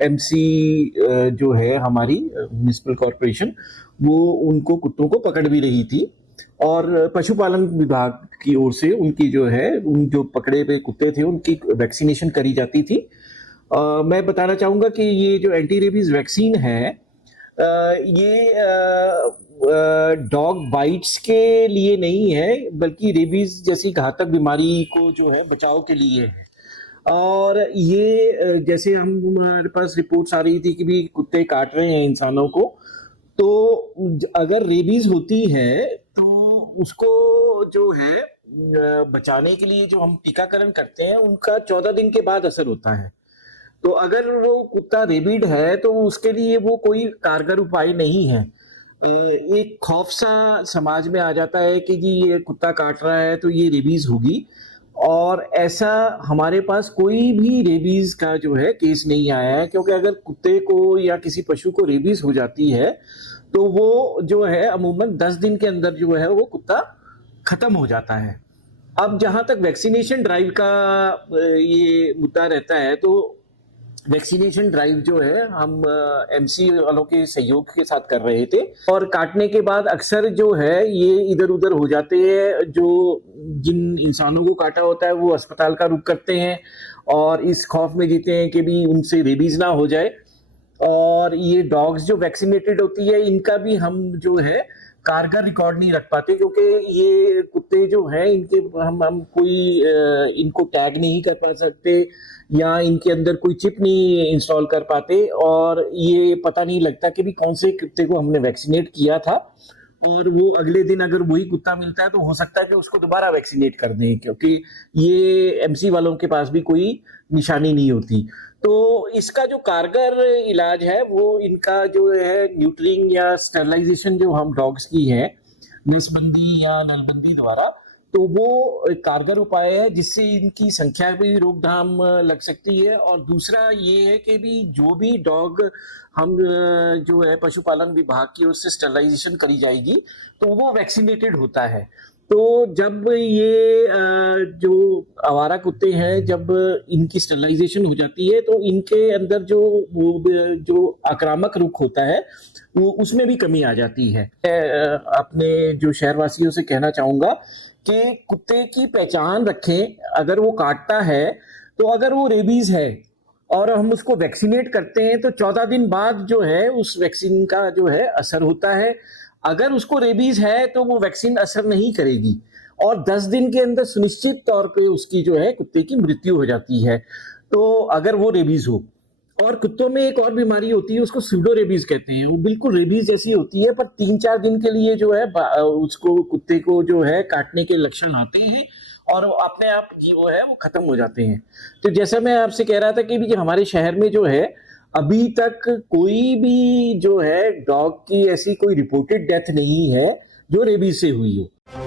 MC जो है हमारी म्युनिसिपल कॉरपोरेशन, वो उनको कुत्तों को पकड़ भी रही थी और पशुपालन विभाग की ओर से उनकी जो है उन जो पकड़े हुए कुत्ते थे उनकी वैक्सीनेशन करी जाती थी। मैं बताना चाहूँगा कि ये जो एंटी रेबीज़ वैक्सीन है, ये डॉग बाइट्स के लिए नहीं है, बल्कि रेबीज़ जैसी घातक बीमारी को जो है बचाव के लिए है। और ये जैसे हमारे पास रिपोर्ट्स आ रही थी कि भी कुत्ते काट रहे हैं इंसानों को, तो अगर रेबीज़ होती है, तो उसको जो है बचाने के लिए जो हम टीकाकरण करते हैं, उनका 14 दिन के बाद असर होता है। तो अगर वो कुत्ता रेबीड है तो उसके लिए वो कोई कारगर उपाय नहीं है। एक खौफ सा समाज में आ जाता है कि जी ये कुत्ता काट रहा है तो ये रेबीज होगी, और ऐसा हमारे पास कोई भी रेबीज का जो है केस नहीं आया है, क्योंकि अगर कुत्ते को या किसी पशु को रेबीज हो जाती है तो वो जो है अमूमन 10 दिन के अंदर जो है वो कुत्ता खत्म हो जाता है। अब जहां तक वैक्सीनेशन ड्राइव का ये मुद्दा रहता है, तो वैक्सीनेशन ड्राइव जो है हम एमसी वालों के सहयोग के साथ कर रहे थे, और काटने के बाद अक्सर जो है ये इधर उधर हो जाते हैं। जो जिन इंसानों को काटा होता है वो अस्पताल का रुख करते हैं और इस खौफ में जीते हैं कि भी उनसे रेबीज ना हो जाए। और ये डॉग्स जो वैक्सीनेटेड होती है इनका भी हम जो है कारगर रिकॉर्ड नहीं रख पाते, क्योंकि ये कुत्ते जो हैं इनके हम कोई इनको टैग नहीं कर पा सकते या इनके अंदर कोई चिप नहीं इंस्टॉल कर पाते, और ये पता नहीं लगता कि भी कौन से कुत्ते को हमने वैक्सीनेट किया था। और वो अगले दिन अगर वही कुत्ता मिलता है तो हो सकता है कि उसको दोबारा वैक्सीनेट कर दें, क्योंकि ये एमसी वालों के पास भी कोई निशानी नहीं होती। तो इसका जो कारगर इलाज है वो इनका जो है न्यूट्रिंग या स्टेरलाइजेशन जो हम डॉग्स की है नसबंदी या नलबंदी द्वारा, तो वो एक कारगर उपाय है जिससे इनकी संख्या भी रोकथाम लग सकती है। और दूसरा ये है कि भी जो भी डॉग हम जो है पशुपालन विभाग की ओर से स्टरलाइजेशन करी जाएगी तो वो वैक्सीनेटेड होता है। तो जब ये जो आवारा कुत्ते हैं, जब इनकी स्टरलाइजेशन हो जाती है तो इनके अंदर जो जो आक्रामक रुख होता है वो उसमें भी कमी आ जाती है। मैं अपने जो शहरवासियों से कहना चाहूंगा कि कुत्ते की पहचान रखें। अगर वो काटता है तो अगर वो रेबीज है और हम उसको वैक्सीनेट करते हैं तो 14 दिन बाद जो है उस वैक्सीन का जो है असर होता है। अगर उसको रेबीज है तो वो वैक्सीन असर नहीं करेगी, और 10 दिन के अंदर सुनिश्चित तौर पे उसकी जो है कुत्ते की मृत्यु हो जाती है, तो अगर वो रेबीज हो। और कुत्तों में एक और बीमारी होती है, उसको सूडो रेबीज कहते हैं। वो बिल्कुल रेबीज जैसी होती है, पर 3-4 दिन के लिए जो है उसको कुत्ते को जो है काटने के लक्षण आते हैं और वो अपने आप वो है वो खत्म हो जाते हैं। तो जैसा मैं आपसे कह रहा था कि भी हमारे शहर में जो है अभी तक कोई भी जो है डॉग की ऐसी कोई रिपोर्टेड डेथ नहीं है जो रेबीज से हुई हो।